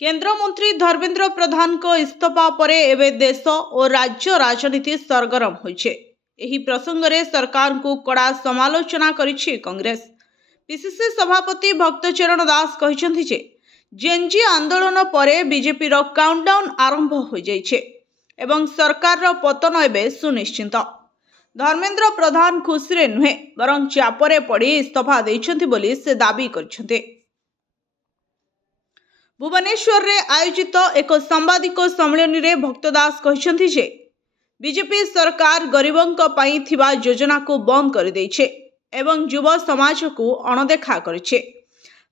केन्द्रमंत्री धर्मेन्द्र प्रधान को इस्तीफा पर एवं देश और राज्य राजनीति सरगरम होइछे। एही प्रसंग में सरकार को कड़ा समालोचना करिछि कांग्रेस। पीसीसी सभापति भक्तचरण दास कहिसेंति जे जेएनजी आंदोलन पर बीजेपी रो काउंटडाउन आरंभ हो जाइछे एवं सरकार रो पतन एबे सुनिश्चित। धर्मेन्द्र प्रधान खुशी नुहे बरं चापरे पड़ी इस्तीफा दैछन्ति बोली से दाबी करछन्ते। भुवनेश्वर रे आयोजित एक सांबादिक सम्मेलन में भक्तदास कहिसेंति जे बीजेपी सरकार गरीबों पई थिबा योजना को बंद कर देइछे एवं युव समाज को अणदेखा करिछे।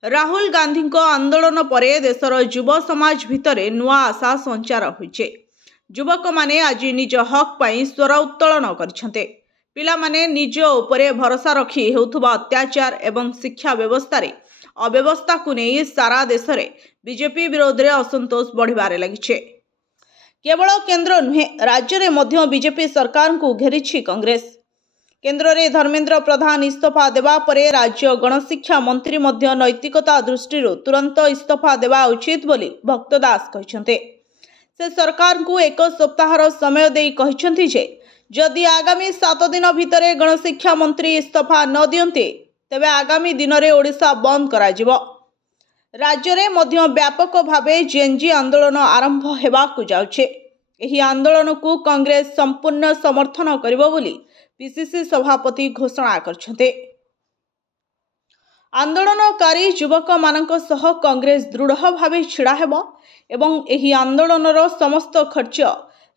राहुल गांधी को आंदोलन पर देशर युव समाज भितरे नुआ आशा संचार होइछे। युवक माने आज निज हक पई स्वर उत्तोलन करछन्ते। पिला माने निज उपरे भरोसा रखी हेउथुबा अत्याचार एवं शिक्षा व्यवस्था रे अव्यवस्था को नहीं सारा देश में बीजेपी विरोध में असंतोष बढ़िबारे लगिछे। केवल केंद्र नुहे राज्य में मध्य बीजेपी सरकार को घेरिछि कांग्रेस। केंद्र में धर्मेन्द्र प्रधान इस्तीफा देवा परे राज्य गणशिक्षा मंत्री मध्य नैतिकता दृष्टि तुरंत इस्तीफा देवा उचित बोली भक्तदास कहिसेंते। से सरकार को एक सप्ताहर समय दे कहिसेंति जे जदि आगामी 7 दिन भितर गणशिक्षा मंत्री इस्तीफा न दियंते तेबे आगामी दिन में ओडिशा बंद करा जिवो। राज्य में मध्य व्यापक भावे जेएनजी आंदोलन आरंभ हेबाकु जाउछे। एही आंदोलन को कांग्रेस संपूर्ण समर्थन करिवो बोली पीसीसी सभापति घोषणा करछन्ते। आंदोलनकारी युवक मानक सह कांग्रेस दृढ़ भावे छिड़ा हेबो एवं एही आंदोलनर समस्त खर्च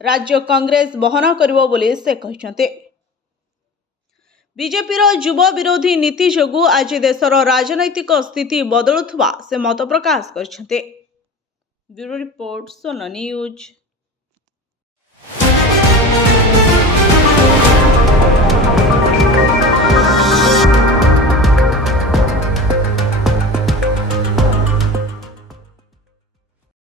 राज्य कांग्रेस बहन करिवो बोली से कहिसन्ते। बीजेपी युव विरोधी नीति जोगु आज देशर राजनैतिक स्थिति बदलुथुबा से मत प्रकाश करछन्ते। ब्यूरो रिपोर्ट सोना न्यूज।